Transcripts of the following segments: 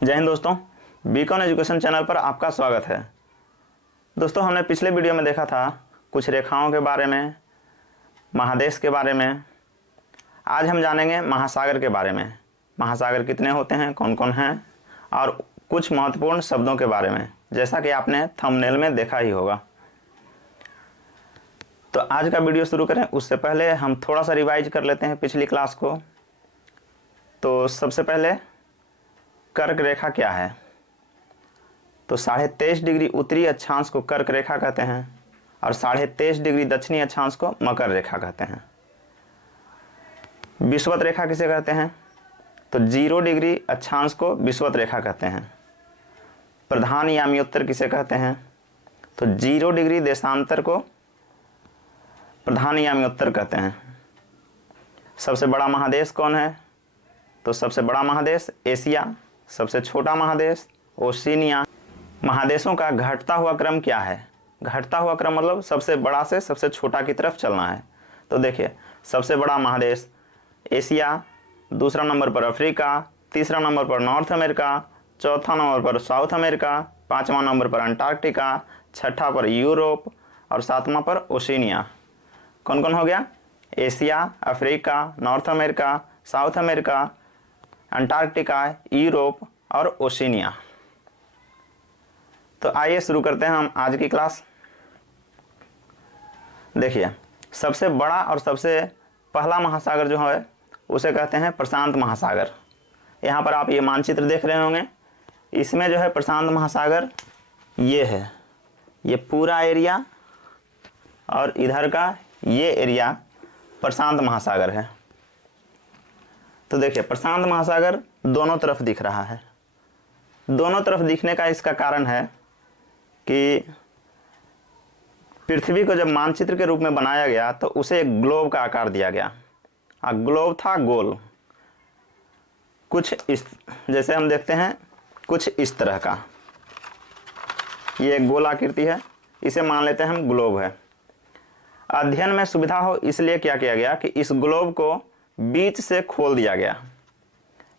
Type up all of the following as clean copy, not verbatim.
जय हिंद दोस्तों, beacon education channel पर आपका स्वागत है। दोस्तों, हमने पिछले वीडियो में देखा था कुछ रेखाओं के बारे में, महादेश के बारे में। आज हम जानेंगे महासागर के बारे में। महासागर कितने होते हैं, कौन कौन हैं, और कुछ महत्वपूर्ण शब्दों के बारे में, जैसा कि आपने थंबनेल में देखा ही होगा। तो आज का वीडियो शुरू करें उससे पहले हम थोड़ा सा रिवाइज कर लेते हैं पिछली क्लास को। तो सबसे पहले कर्क रेखा क्या है? तो 23.5 डिग्री उत्तरी अक्षांश को कर्क रेखा कहते हैं और 23.5 डिग्री दक्षिणी अक्षांश को मकर रेखा कहते हैं। विषुवत रेखा किसे कहते हैं? तो 0 डिग्री अक्षांश को विषुवत रेखा कहते हैं। प्रधान याम्योत्तर किसे कहते हैं? तो 0 डिग्री देशांतर को प्रधान याम्योत्तर कहते हैं। सबसे बड़ा महादेश कौन है? तो सबसे बड़ा महादेश एशिया, सबसे छोटा महादेश ओशिनिया। महादेशों का घटता हुआ क्रम क्या है? घटता हुआ क्रम मतलब सबसे बड़ा से सबसे छोटा की तरफ चलना है। तो देखिए, सबसे बड़ा महादेश एशिया, दूसरा नंबर पर अफ्रीका, तीसरा नंबर पर नॉर्थ अमेरिका, चौथा नंबर पर साउथ अमेरिका, पांचवा नंबर पर अंटार्कटिका, छठा पर यूरोप और सातवां पर ओशिनिया। कौन कौन हो गया? Asia, Africa, North America, South America, Antarctica, Europe और ओशिनिया। तो आइए शुरू करते हैं हम आज की क्लास। देखिए, सबसे बड़ा और सबसे पहला महासागर जो है उसे कहते हैं प्रशांत महासागर। यहाँ पर आप ये मानचित्र देख रहे होंगे, इसमें जो है प्रशांत महासागर ये है, ये पूरा एरिया और इधर का ये एरिया प्रशांत महासागर है। तो देखिए, प्रशांत महासागर दोनों तरफ दिख रहा है। दोनों तरफ दिखने का इसका कारण है कि पृथ्वी को जब मानचित्र के रूप में बनाया गया तो उसे एक ग्लोब का आकार दिया गया। ग्लोब था गोल, कुछ इस जैसे हम देखते हैं, कुछ इस तरह का ये एक गोल आकृति है, इसे मान लेते हैं हम ग्लोब है। अध्ययन में सुविधा हो इसलिए क्या किया गया कि इस ग्लोब को बीच से खोल दिया गया।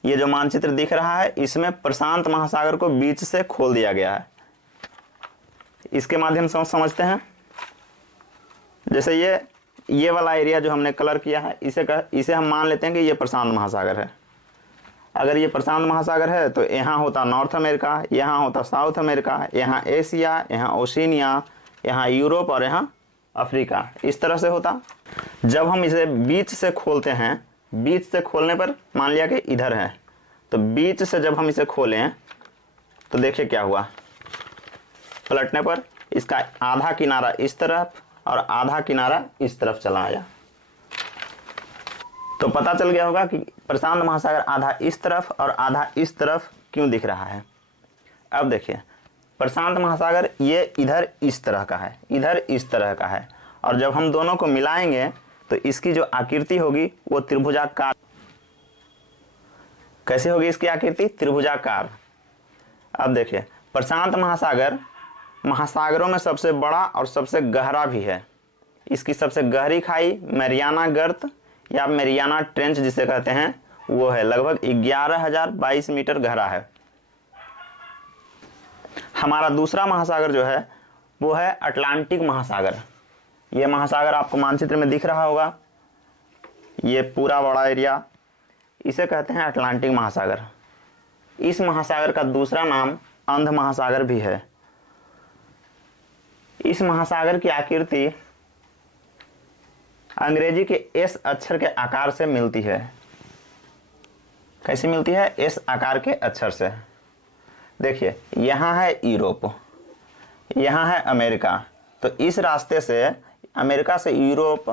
ये जो मानचित्र दिख रहा है इसमें प्रशांत महासागर को बीच से खोल दिया गया है। इसके माध्यम से समझते हैं। जैसे ये वाला एरिया जो हमने कलर किया है इसे हम मान लेते हैं कि ये प्रशांत महासागर है। अगर ये प्रशांत महासागर है तो यहाँ होता नॉर्थ अमेरिका, यहाँ होता साउथ अमेरिका, यहाँ एशिया, यहाँ ओशिनिया, यहाँ यूरोप और यहाँ अफ्रीका। इस तरह से होता। जब हम इसे बीच से खोलते हैं, बीच से खोलने पर मान लिया कि इधर है, तो बीच से जब हम इसे खोलें तो देखिए क्या हुआ। पलटने पर इसका आधा किनारा इस तरफ और आधा किनारा इस तरफ चला आया। तो पता चल गया होगा कि प्रशांत महासागर आधा इस तरफ और आधा इस तरफ क्यों दिख रहा है। अब देखिए, प्रशांत महासागर ये इधर इस तरह का है, इधर इस तरह का है, और जब हम दोनों को मिलाएंगे तो इसकी जो आकृति होगी वो त्रिभुजाकार। कैसे होगी इसकी आकृति? त्रिभुजाकार। अब देखिए, प्रशांत महासागर महासागरों में सबसे बड़ा और सबसे गहरा भी है। इसकी सबसे गहरी खाई मैरियाना गर्त या मैरियाना ट्रेंच जिसे कहते हैं वो है, लगभग 11,022 मीटर गहरा है। हमारा दूसरा महासागर जो है वो है अटलांटिक महासागर। ये महासागर आपको मानचित्र में दिख रहा होगा, ये पूरा बड़ा एरिया, इसे कहते हैं अटलांटिक महासागर। इस महासागर का दूसरा नाम अंध महासागर भी है। इस महासागर की आकृति अंग्रेजी के एस अक्षर के आकार से मिलती है। कैसी मिलती है? एस आकार के अक्षर से। देखिए, यहाँ है यूरोप, यहाँ है अमेरिका, तो इस रास्ते से अमेरिका से यूरोप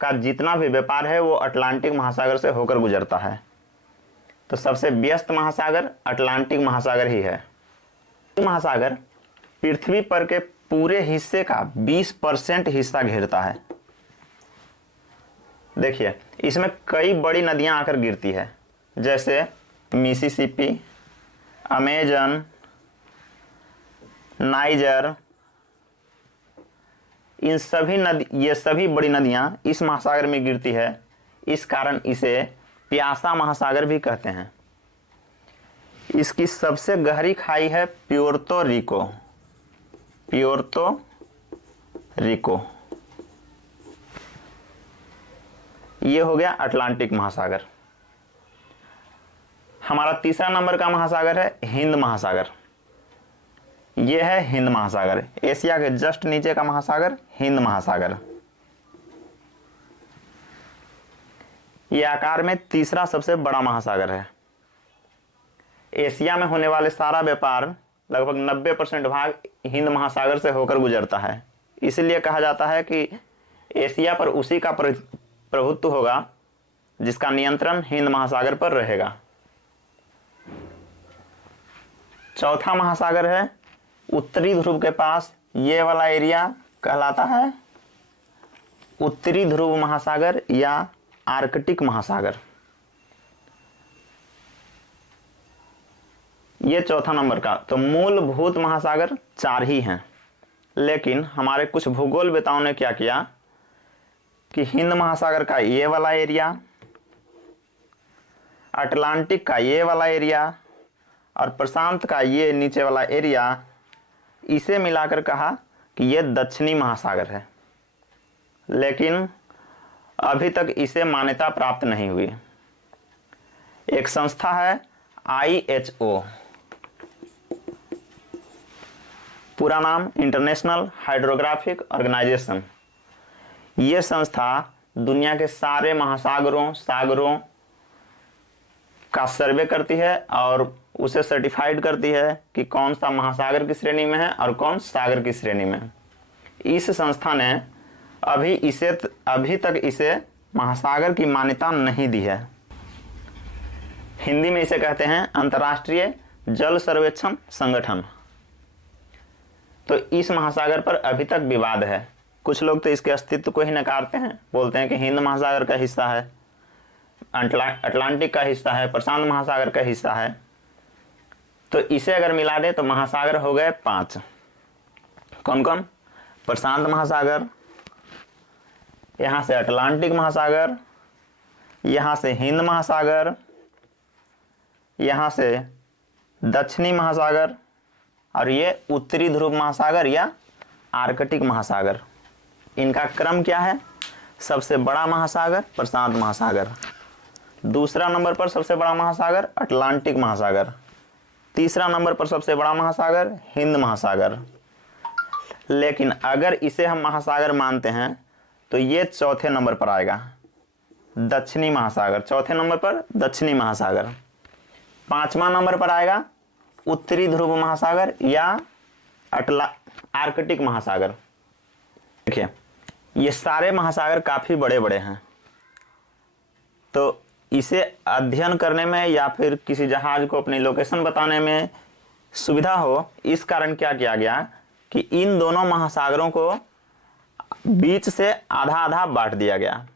का जितना भी व्यापार है वो अटलांटिक महासागर से होकर गुजरता है। तो सबसे व्यस्त महासागर अटलांटिक महासागर ही है। महासागर पृथ्वी पर के पूरे हिस्से का 20% हिस्सा घेरता है। देखिए, इसमें कई बड़ी नदियां आकर गिरती है, जैसे मिसिसिपी, अमेजन, नाइजर। इन सभी ये सभी बड़ी नदियां इस महासागर में गिरती है। इस कारण इसे प्यासा महासागर भी कहते हैं। इसकी सबसे गहरी खाई है प्योर्तो रिको। प्योर्तो रिको, ये हो गया अटलांटिक महासागर। हमारा तीसरा नंबर का महासागर है हिंद महासागर। यह है हिंद महासागर, एशिया के जस्ट नीचे का महासागर हिंद महासागर। यह आकार में तीसरा सबसे बड़ा महासागर है। एशिया में होने वाले सारा व्यापार लगभग 90% भाग हिंद महासागर से होकर गुजरता है। इसलिए कहा जाता है कि एशिया पर उसी का प्रभुत्व होगा जिसका नियंत्रण हिंद महासागर पर रहेगा। चौथा महासागर है उत्तरी ध्रुव के पास, ये वाला एरिया कहलाता है उत्तरी ध्रुव महासागर या आर्कटिक महासागर। ये चौथा नंबर का। तो मूलभूत महासागर 4 ही हैं, लेकिन हमारे कुछ भूगोलवेताओं ने क्या किया कि हिंद महासागर का ये वाला एरिया, अटलांटिक का ये वाला एरिया और प्रशांत का ये नीचे वाला एरिया, इसे मिलाकर कहा कि ये दक्षिणी महासागर है। लेकिन अभी तक इसे मान्यता प्राप्त नहीं हुई। एक संस्था है IHO, पूरा नाम इंटरनेशनल हाइड्रोग्राफिक ऑर्गेनाइजेशन। यह संस्था दुनिया के सारे महासागरों, सागरों का सर्वे करती है और उसे सर्टिफाइड करती है कि कौन सा महासागर की श्रेणी में है और कौन सागर की श्रेणी में। इस संस्था ने अभी तक इसे महासागर की मान्यता नहीं दी है। हिंदी में इसे कहते हैं अंतर्राष्ट्रीय जल सर्वेक्षण संगठन। तो इस महासागर पर अभी तक विवाद है। कुछ लोग तो इसके अस्तित्व को ही नकारते हैं, बोलते हैं कि हिंद महासागर का हिस्सा है, अटलांटिक का हिस्सा है, प्रशांत महासागर का हिस्सा है। तो इसे अगर मिला दे तो महासागर हो गए 5। कौन कौन? प्रशांत महासागर, यहां से अटलांटिक महासागर, यहां से हिंद महासागर, यहां से दक्षिणी महासागर और ये उत्तरी ध्रुव महासागर या आर्कटिक महासागर। इनका क्रम क्या है? सबसे बड़ा महासागर प्रशांत महासागर, दूसरा नंबर पर सबसे बड़ा महासागर अटलांटिक महासागर, तीसरा नंबर पर सबसे बड़ा महासागर हिंद महासागर। लेकिन अगर इसे हम महासागर मानते हैं तो ये चौथे नंबर पर आएगा, दक्षिणी महासागर। चौथे नंबर पर दक्षिणी महासागर। 5वां नंबर पर आएगा उत्तरी ध्रुव महासागर या आर्कटिक महासागर। देखिए ये सारे महासागर काफी बड़े बड़े हैं, तो इसे अध्ययन करने में या फिर किसी जहाज को अपनी लोकेशन बताने में सुविधा हो, इस कारण क्या किया गया कि इन दोनों महासागरों को बीच से आधा आधा बांट दिया गया।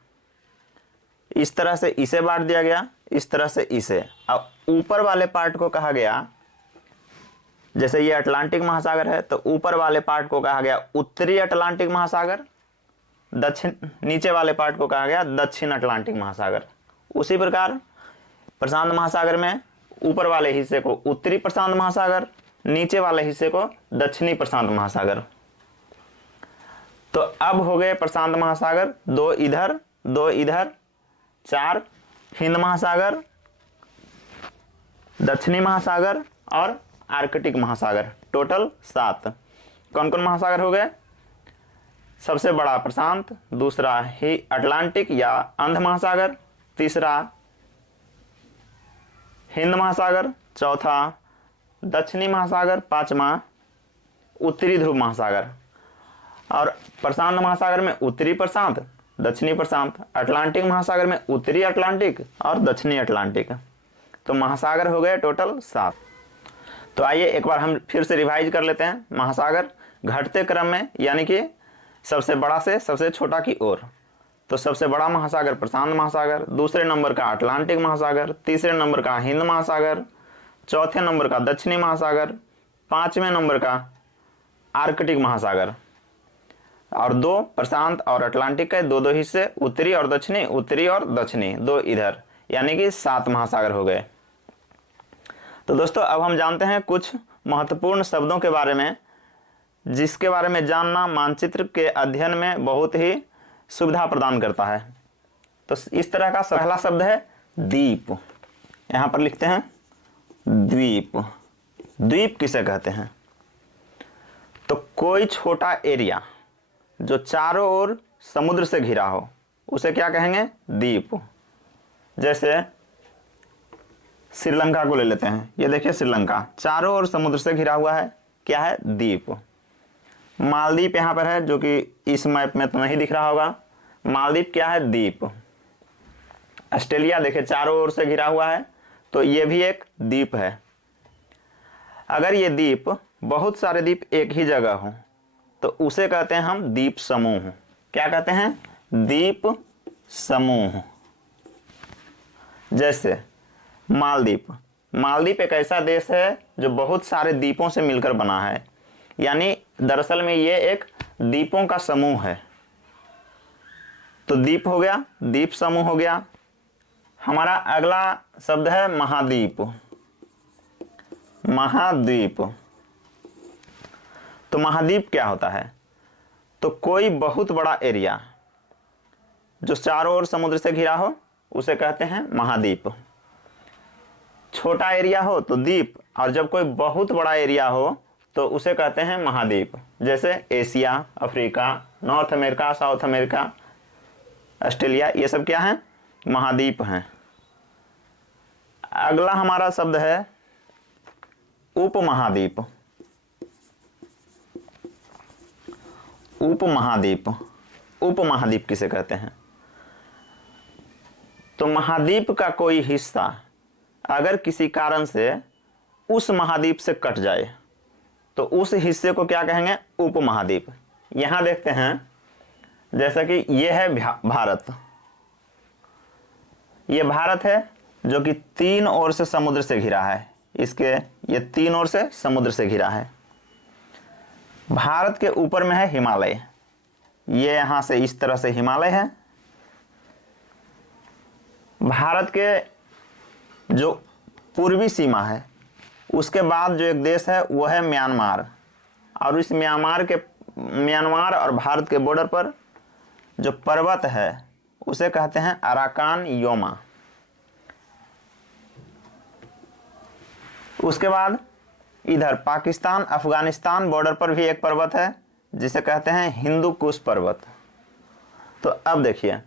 इस तरह से इसे बांट दिया गया, इस तरह से इसे। अब ऊपर वाले पार्ट को कहा गया, जैसे ये अटलांटिक महासागर है तो ऊपर वाले पार्ट को कहा गया उत्तरी अटलांटिक महासागर, नीचे वाले पार्ट को कहा गया दक्षिण अटलांटिक महासागर। उसी प्रकार प्रशांत महासागर में ऊपर वाले हिस्से को उत्तरी प्रशांत महासागर, नीचे वाले हिस्से को दक्षिणी प्रशांत महासागर। तो अब हो गए प्रशांत महासागर, 2 इधर 2 इधर, 4 हिंद महासागर, दक्षिणी महासागर और आर्कटिक महासागर, टोटल 7। कौन कौन महासागर हो गए? सबसे बड़ा प्रशांत, दूसरा ही अटलांटिक या अंध महासागर, तीसरा हिंद महासागर, चौथा दक्षिणी महासागर, 5वां उत्तरी ध्रुव महासागर। और प्रशांत महासागर में उत्तरी प्रशांत, दक्षिणी प्रशांत, अटलांटिक महासागर में उत्तरी अटलांटिक और दक्षिणी अटलांटिक। तो महासागर हो गए टोटल 7। तो आइए एक बार हम फिर से रिवाइज कर लेते हैं। महासागर घटते क्रम में, यानी कि सबसे बड़ा से सबसे छोटा की ओर। तो सबसे बड़ा महासागर प्रशांत महासागर, दूसरे नंबर का अटलांटिक महासागर, तीसरे नंबर का हिंद महासागर, चौथे नंबर का दक्षिणी महासागर, 5वें नंबर का आर्कटिक महासागर। और 2 प्रशांत और अटलांटिक के 2-2 हिस्से, उत्तरी और दक्षिणी, उत्तरी और दक्षिणी 2 इधर, यानी कि 7 महासागर हो गए। तो दोस्तों अब हम जानते हैं कुछ महत्वपूर्ण शब्दों के बारे में, जिसके बारे में जानना मानचित्र के अध्ययन में बहुत ही सुविधा प्रदान करता है। तो इस तरह का पहला शब्द है द्वीप। यहां पर लिखते हैं द्वीप। द्वीप किसे कहते हैं? तो कोई छोटा एरिया जो चारों ओर समुद्र से घिरा हो उसे क्या कहेंगे? द्वीप। जैसे श्रीलंका को ले लेते हैं, ये देखिए श्रीलंका चारों ओर समुद्र से घिरा हुआ है, क्या है? द्वीप। मालदीप यहां पर है, जो कि इस मैप में तो नहीं दिख रहा होगा। मालदीप क्या है? द्वीप। ऑस्ट्रेलिया देखिए चारों ओर से घिरा हुआ है, तो ये भी एक द्वीप है। अगर ये द्वीप बहुत सारे द्वीप एक ही जगह हो तो उसे कहते हैं हम द्वीप समूह। क्या कहते हैं? द्वीप समूह। जैसे मालदीप। मालदीप एक ऐसा देश है जो बहुत सारे द्वीपों से मिलकर बना है, यानी दरअसल में ये एक द्वीपों का समूह है। तो द्वीप हो गया, द्वीप समूह हो गया। हमारा अगला शब्द है महाद्वीप। महाद्वीप। तो महाद्वीप क्या होता है? तो कोई बहुत बड़ा एरिया जो चारों ओर समुद्र से घिरा हो उसे कहते हैं महाद्वीप। छोटा एरिया हो तो द्वीप, और जब कोई बहुत बड़ा एरिया हो तो उसे कहते हैं महाद्वीप। जैसे Asia, Africa, North America, South America, Australia, ये सब क्या है? महाद्वीप हैं। अगला हमारा शब्द है उपमहाद्वीप। उपमहाद्वीप। उपमहाद्वीप किसे कहते हैं? तो महाद्वीप का कोई हिस्सा अगर किसी कारण से उस महाद्वीप से कट जाए तो उस हिस्से को क्या कहेंगे? उपमहाद्वीप। यहां देखते हैं, जैसा कि यह है भारत। यह भारत है जो कि तीन ओर से समुद्र से घिरा है। इसके ये तीन ओर से समुद्र से घिरा है। भारत के ऊपर में है हिमालय। ये यहां से इस तरह से हिमालय है। भारत के जो पूर्वी सीमा है उसके बाद जो एक देश है वो है म्यांमार, और इस म्यांमार और भारत के बॉर्डर पर जो पर्वत है उसे कहते हैं अराकान योमा। उसके बाद इधर पाकिस्तान अफगानिस्तान बॉर्डर पर भी एक पर्वत है जिसे कहते हैं हिंदू कुश पर्वत। तो अब देखिए,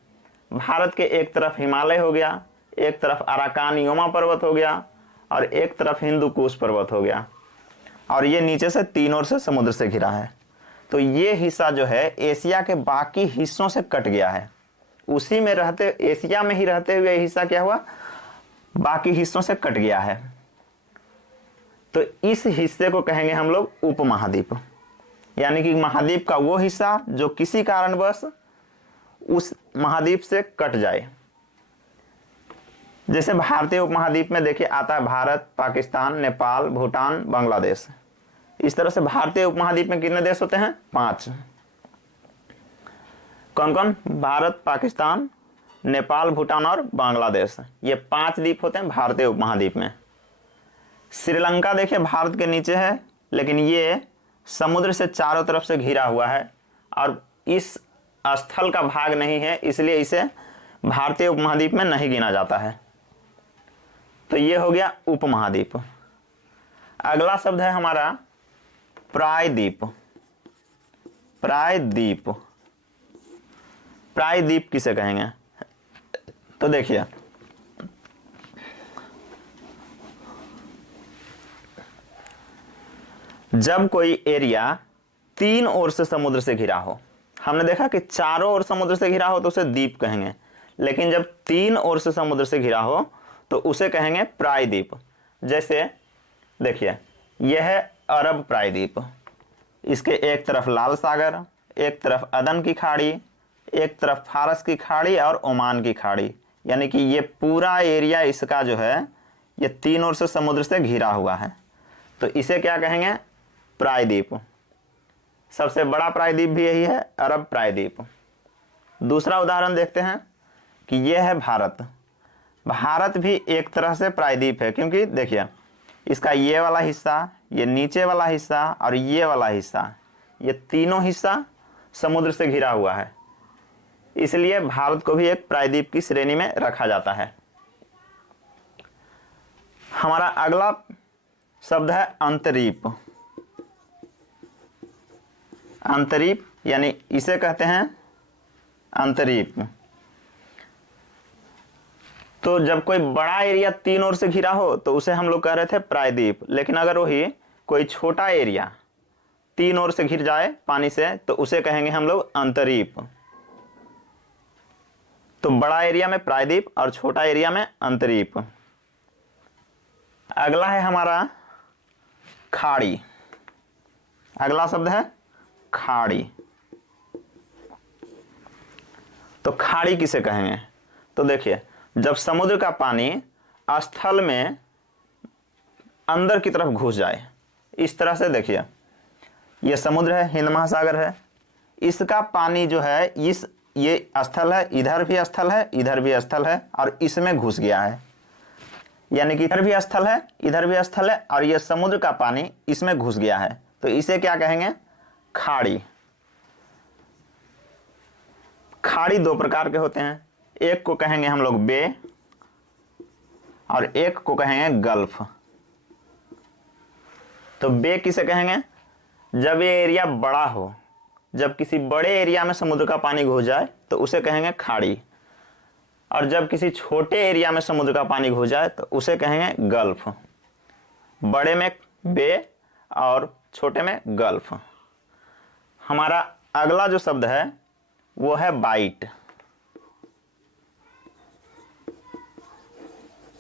भारत के एक तरफ हिमालय हो गया, एक तरफ अराकान योमा पर्वत हो गया, और एक तरफ हिंदू कुश पर्वत हो गया, और ये नीचे से तीन ओर से समुद्र से घिरा है। तो ये हिस्सा जो है एशिया के बाकी हिस्सों से कट गया है। उसी में रहते, एशिया में ही रहते हुए हिस्सा क्या हुआ? बाकी हिस्सों से कट गया है। तो इस हिस्से को कहेंगे हम लोग उपमहाद्वीप, यानी कि महाद्वीप का वो हिस्सा जो किसी कारणवश उस महाद्वीप से कट जाए। जैसे भारतीय उपमहाद्वीप में देखिए आता है भारत, पाकिस्तान, नेपाल, भूटान, बांग्लादेश। इस तरह से भारतीय उपमहाद्वीप में कितने देश होते हैं? 5। कौन कौन? भारत, पाकिस्तान, नेपाल, भूटान और बांग्लादेश। ये 5 द्वीप होते हैं भारतीय उपमहाद्वीप में। श्रीलंका देखिए भारत के नीचे है, लेकिन ये समुद्र से चारों तरफ से घिरा हुआ है और इस स्थल का भाग नहीं है, इसलिए इसे भारतीय उपमहाद्वीप में नहीं गिना जाता है। तो ये हो गया उपमहाद्वीप। अगला शब्द है हमारा प्रायद्वीप। प्रायद्वीप। प्रायद्वीप किसे कहेंगे? तो देखिए, जब कोई एरिया तीन ओर से समुद्र से घिरा हो, हमने देखा कि चारों ओर समुद्र से घिरा हो तो उसे द्वीप कहेंगे, लेकिन जब तीन ओर से समुद्र से घिरा हो तो उसे कहेंगे प्रायद्वीप। जैसे देखिए, यह है अरब प्रायद्वीप। इसके एक तरफ लाल सागर, एक तरफ अदन की खाड़ी, एक तरफ फारस की खाड़ी और ओमान की खाड़ी, यानी कि ये पूरा एरिया इसका जो है ये तीन ओर से समुद्र से घिरा हुआ है। तो इसे क्या कहेंगे? प्रायद्वीप। सबसे बड़ा प्रायद्वीप भी यही है, अरब प्रायद्वीप। दूसरा उदाहरण देखते हैं कि यह है भारत। भारत भी एक तरह से प्रायद्वीप है, क्योंकि देखिए इसका ये वाला हिस्सा, ये नीचे वाला हिस्सा और ये वाला हिस्सा, ये तीनों हिस्सा समुद्र से घिरा हुआ है। इसलिए भारत को भी एक प्रायद्वीप की श्रेणी में रखा जाता है। हमारा अगला शब्द है अंतरीप। अंतरीप यानी इसे कहते हैं अंतरीप। तो जब कोई बड़ा एरिया तीन ओर से घिरा हो तो उसे हम लोग कह रहे थे प्रायद्वीप, लेकिन अगर वही कोई छोटा एरिया तीन ओर से घिर जाए पानी से तो उसे कहेंगे हम लोग अंतरीप। तो बड़ा एरिया में प्रायद्वीप और छोटा एरिया में अंतरीप। अगला है हमारा खाड़ी। अगला शब्द है खाड़ी। तो खाड़ी किसे कहेंगे? तो देखिए, जब समुद्र का पानी स्थल में अंदर की तरफ घुस जाए, इस तरह से देखिए, यह समुद्र है, हिंद महासागर है, इसका पानी जो है ये स्थल है, इधर भी स्थल है, इधर भी स्थल है और इसमें घुस गया है। यानी कि इधर भी स्थल है, इधर भी स्थल है और यह समुद्र का पानी इसमें घुस गया है, तो इसे क्या कहेंगे? खाड़ी। खाड़ी दो प्रकार के होते हैं, एक को कहेंगे हम लोग बे और एक को कहेंगे गल्फ। तो बे किसे कहेंगे? जब ये एरिया बड़ा हो, जब किसी बड़े एरिया में समुद्र का पानी घुस जाए तो उसे कहेंगे खाड़ी, और जब किसी छोटे एरिया में समुद्र का पानी घुस जाए तो उसे कहेंगे गल्फ। बड़े में बे और छोटे में गल्फ। हमारा अगला जो शब्द है वो है बाइट।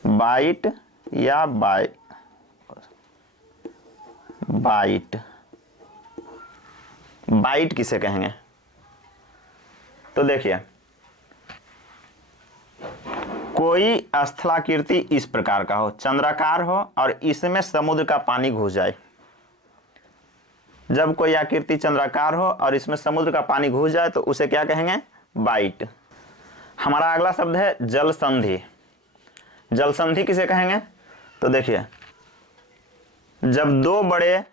बाइट या बाइट। बाइट किसे कहेंगे? तो देखिए, कोई स्थलाकृति इस प्रकार का हो, चंद्राकार हो और इसमें समुद्र का पानी घुस जाए। जब कोई आकृति चंद्राकार हो और इसमें समुद्र का पानी घुस जाए तो उसे क्या कहेंगे? बाइट। हमारा अगला शब्द है जल संधि। जल संधि किसे कहेंगे? तो देखिए, जब दो बड़े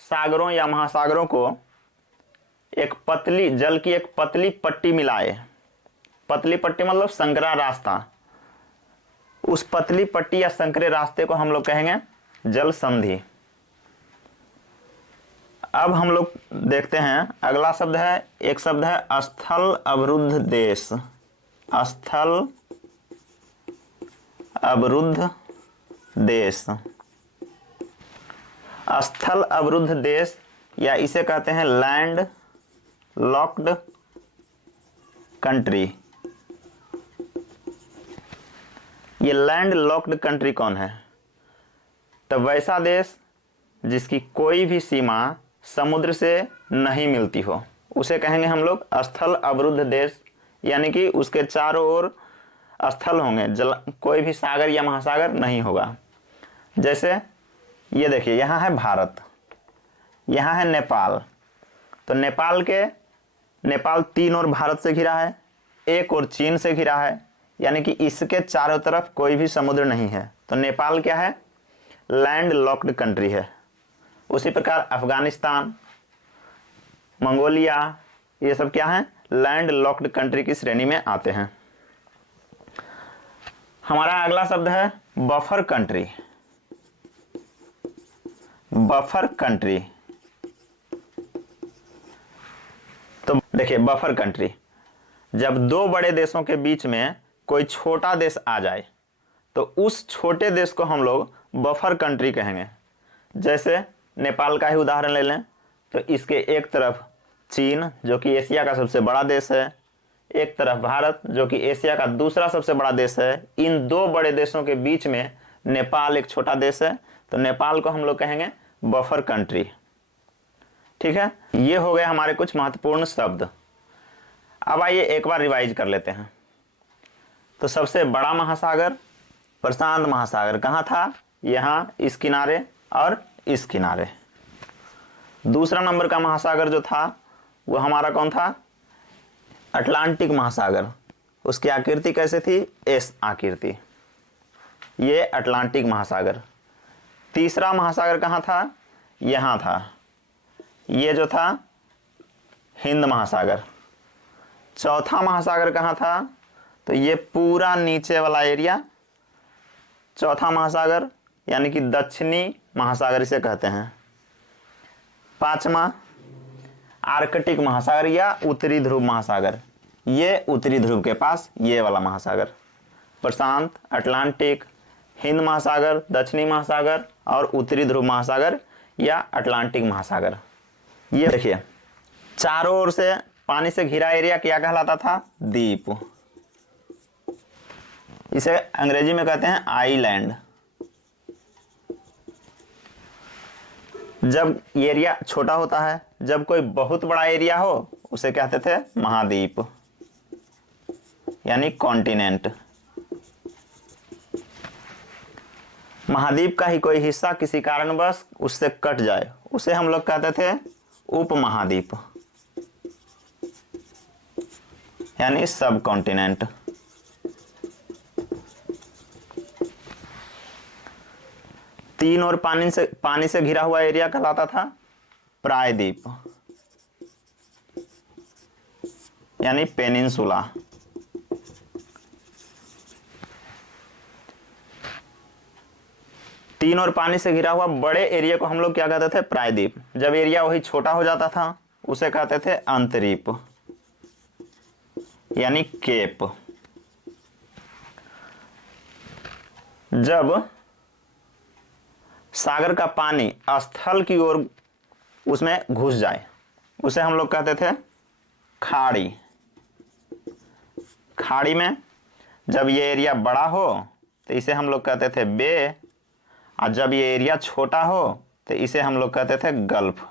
सागरों या महासागरों को एक पतली जल की एक पतली पट्टी मिलाए, पतली पट्टी मतलब संकरा रास्ता, उस पतली पट्टी या संकरे रास्ते को हम लोग कहेंगे जल संधि। अब हम लोग देखते हैं अगला शब्द है, एक शब्द है स्थल अवरुद्ध देश। स्थल अवरुद्ध देश। स्थल अवरुद्ध देश या इसे कहते हैं लैंड लॉक्ड कंट्री। ये लैंड लॉक्ड कंट्री कौन है? तो वैसा देश जिसकी कोई भी सीमा समुद्र से नहीं मिलती हो, उसे कहेंगे हम लोग स्थल अवरुद्ध देश। यानी कि उसके चारों ओर स्थल होंगे, कोई भी सागर या महासागर नहीं होगा। जैसे ये देखिए, यहाँ है भारत, यहाँ है नेपाल। तो नेपाल तीन ओर भारत से घिरा है, एक और चीन से घिरा है, यानी कि इसके चारों तरफ कोई भी समुद्र नहीं है। तो नेपाल क्या है? लैंड लॉक्ड कंट्री है। उसी प्रकार अफगानिस्तान, मंगोलिया, ये सब क्या है? लैंड लॉक्ड कंट्री की श्रेणी में आते हैं। हमारा अगला शब्द है बफर कंट्री। Buffer country. तो देखिए, बफर कंट्री, जब दो बड़े देशों के बीच में कोई छोटा देश आ जाए तो उस छोटे देश को हम लोग बफर कंट्री कहेंगे। जैसे नेपाल का ही उदाहरण ले लें, तो इसके एक तरफ चीन जो कि एशिया का सबसे बड़ा देश है, एक तरफ भारत जो कि एशिया का दूसरा सबसे बड़ा देश है। इन दो बड़े देशों के बीच में नेपाल एक छोटा देश है, तो नेपाल को हम लोग कहेंगे बफर कंट्री। ठीक है, ये हो गए हमारे कुछ महत्वपूर्ण शब्द। अब आइए एक बार रिवाइज कर लेते हैं। तो सबसे बड़ा महासागर प्रशांत महासागर कहाँ था? यहाँ इस किनारे और इस किनारे। दूसरा नंबर का महासागर जो था वो हमारा कौन था? अटलांटिक महासागर। उसकी आकृति कैसे थी? एस आकृति। ये अटलांटिक महासागर। तीसरा महासागर कहाँ था? यहाँ था, ये जो था हिंद महासागर। चौथा महासागर कहाँ था? तो ये पूरा नीचे वाला एरिया चौथा महासागर, यानी कि दक्षिणी महासागर इसे कहते हैं। पांचवा आर्कटिक महासागर या उत्तरी ध्रुव महासागर, ये उत्तरी ध्रुव के पास ये वाला महासागर। प्रशांत, अटलांटिक, हिंद महासागर, दक्षिणी महासागर और उत्तरी ध्रुव महासागर या अटलांटिक महासागर। ये देखिए चारों ओर से पानी से घिरा एरिया क्या कहलाता था? द्वीप। इसे अंग्रेजी में कहते हैं आइलैंड। जब एरिया छोटा होता है, जब कोई बहुत बड़ा एरिया हो उसे कहते थे महाद्वीप यानी कॉन्टिनेंट। महाद्वीप का ही कोई हिस्सा किसी कारणवश उससे कट जाए उसे हम लोग कहते थे उपमहाद्वीप यानी सब कॉन्टिनेंट। तीन और पानी से घिरा हुआ एरिया कहलाता था प्रायद्वीप यानी पेनिनसुला। तीन और पानी से घिरा हुआ बड़े एरिया को हम लोग क्या कहते थे? प्रायद्वीप। जब एरिया वही छोटा हो जाता था उसे कहते थे अंतरीप यानी केप। जब सागर का पानी स्थल की ओर उसमें घुस जाए उसे हम लोग कहते थे खाड़ी। खाड़ी में जब ये एरिया बड़ा हो तो इसे हम लोग कहते थे बे, और जब ये एरिया छोटा हो तो इसे हम लोग कहते थे गल्फ।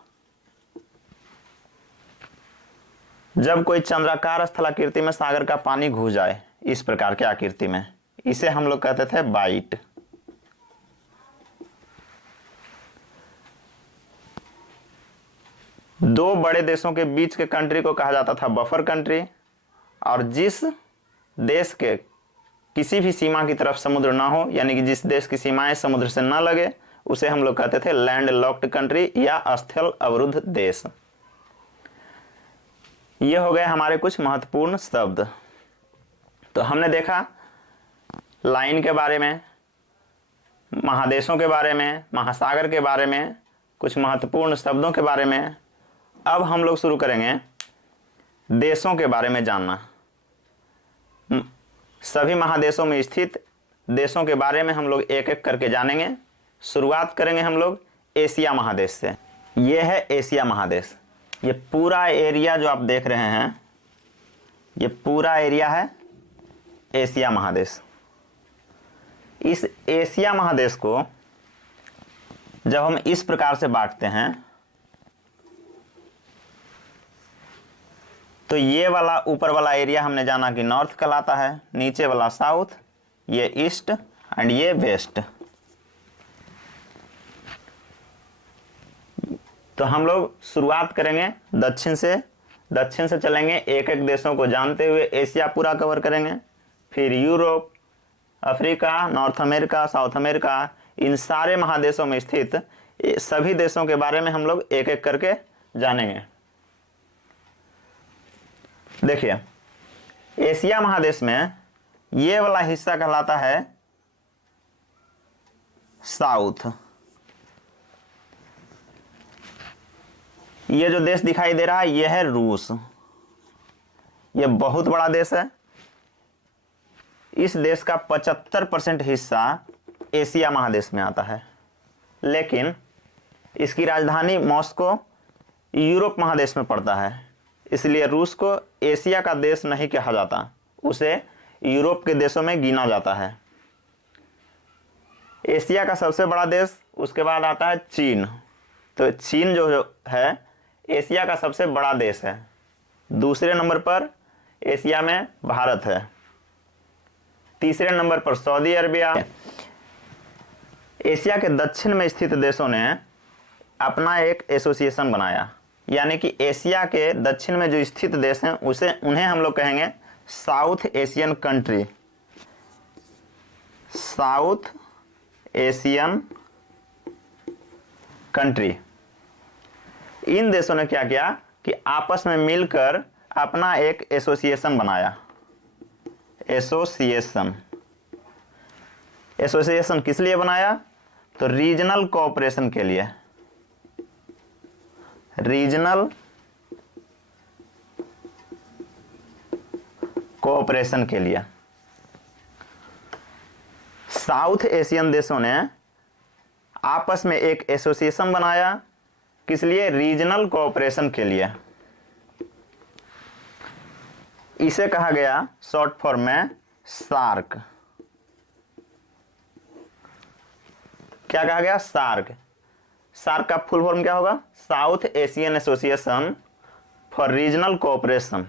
जब कोई चंद्राकार स्थलाकृति में सागर का पानी घुस जाए इस प्रकार के आकृति में, इसे हम लोग कहते थे बाइट। दो बड़े देशों के बीच के कंट्री को कहा जाता था बफर कंट्री, और जिस देश के किसी भी सीमा की तरफ समुद्र ना हो, यानी कि जिस देश की सीमाएं समुद्र से ना लगे, उसे हम लोग कहते थे लैंड लॉक्ड कंट्री या स्थल अवरुद्ध देश। ये हो गए हमारे कुछ महत्वपूर्ण शब्द। तो हमने देखा लाइन के बारे में, महादेशों के बारे में, महासागर के बारे में, कुछ महत्वपूर्ण शब्दों के बारे में। अब हम लोग शुरू करेंगे देशों के बारे में जानना। सभी महादेशों में स्थित देशों के बारे में हम लोग एक एक करके जानेंगे। शुरुआत करेंगे हम लोग एशिया महादेश से। यह है एशिया महादेश। ये पूरा एरिया जो आप देख रहे हैं, ये पूरा एरिया है एशिया महादेश। इस एशिया महादेश को जब हम इस प्रकार से बांटते हैं तो ये वाला ऊपर वाला एरिया हमने जाना कि नॉर्थ कहलाता है, नीचे वाला साउथ, ये ईस्ट एंड ये वेस्ट। तो हम लोग शुरुआत करेंगे दक्षिण से चलेंगे, एक एक देशों को जानते हुए एशिया पूरा कवर करेंगे, फिर Europe, Africa, North America, South America, इन सारे महादेशों में स्थित सभी देशों के बारे में हम लोग एक एक करके जानेंगे। देखिए एशिया महादेश में ये वाला हिस्सा कहलाता है साउथ। ये जो देश दिखाई दे रहा है ये है रूस। ये बहुत बड़ा देश है। इस देश का 75% हिस्सा एशिया महादेश में आता है, लेकिन इसकी राजधानी मॉस्को यूरोप महादेश में पड़ता है, इसलिए रूस को एशिया का देश नहीं कहा जाता, उसे यूरोप के देशों में गिना जाता है। एशिया का सबसे बड़ा देश उसके बाद आता है चीन। तो चीन जो है एशिया का सबसे बड़ा देश है। दूसरे नंबर पर एशिया में भारत है। तीसरे नंबर पर सऊदी अरबिया। एशिया के दक्षिण में स्थित देशों ने अपना एक एसोसिएशन बनाया, यानी कि एशिया के दक्षिण में जो स्थित देश हैं उन्हें हम लोग कहेंगे South Asian country. South Asian country. इन देशों ने क्या किया कि आपस में मिलकर अपना एक एसोसिएशन बनाया। एसोसिएशन किस लिए बनाया? तो रीजनल कोऑपरेशन के लिए। रीजनल कोऑपरेशन के लिए साउथ एशियन देशों ने आपस में एक एसोसिएशन बनाया। किस लिए? रीजनल कोऑपरेशन के लिए। इसे कहा गया शॉर्ट फॉर्म में सार्क। क्या कहा गया? सार्क। सार्क का फुल फॉर्म क्या होगा? South Asian Association for Regional Cooperation.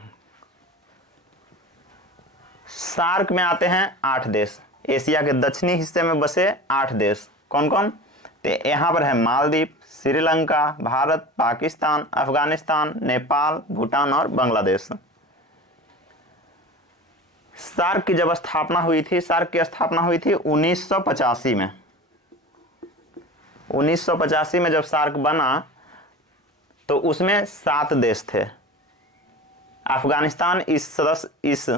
SAARC में आते हैं 8 देश। एशिया के दक्षिणी हिस्से में बसे 8 देश। कौन कौन? तो यहां पर है मालदीव, श्रीलंका, भारत, पाकिस्तान, अफगानिस्तान, नेपाल, भूटान और बांग्लादेश। सार्क की जब स्थापना हुई थी, सार्क की स्थापना हुई थी 1985 में। 1985 में जब सार्क बना तो उसमें 7 देश थे। अफगानिस्तान इस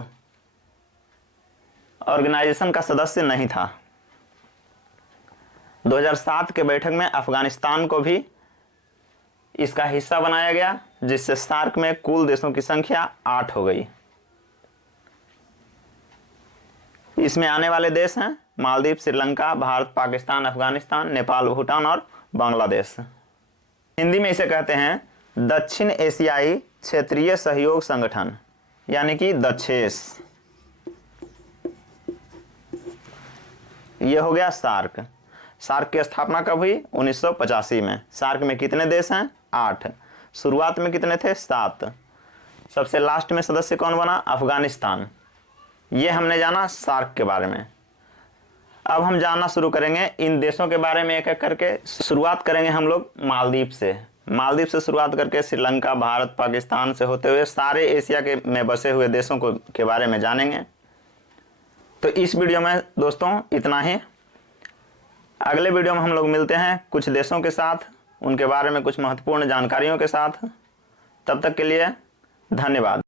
ऑर्गेनाइजेशन का सदस्य नहीं था। 2007 के बैठक में अफगानिस्तान को भी इसका हिस्सा बनाया गया, जिससे सार्क में कुल देशों की संख्या 8 हो गई। इसमें आने वाले देश हैं मालदीव, श्रीलंका, भारत, पाकिस्तान, अफगानिस्तान, नेपाल, भूटान और बांग्लादेश। हिंदी में इसे कहते हैं दक्षिण एशियाई क्षेत्रीय सहयोग संगठन, यानी कि दक्षेस। यह हो गया सार्क। सार्क की स्थापना कब हुई? 1985 में। सार्क में कितने देश हैं? 8। शुरुआत में कितने थे? 7। सबसे लास्ट में सदस्य कौन बना? अफगानिस्तान। यह हमने जाना सार्क के बारे में। अब हम जानना शुरू करेंगे इन देशों के बारे में एक एक करके। शुरुआत करेंगे हम लोग मालदीव से। मालदीव से शुरुआत करके श्रीलंका, भारत, पाकिस्तान से होते हुए सारे एशिया के में बसे हुए देशों के बारे में जानेंगे। तो इस वीडियो में दोस्तों इतना ही। अगले वीडियो में हम लोग मिलते हैं कुछ देशों के साथ, उनके बारे में कुछ महत्वपूर्ण जानकारियों के साथ। तब तक के लिए धन्यवाद।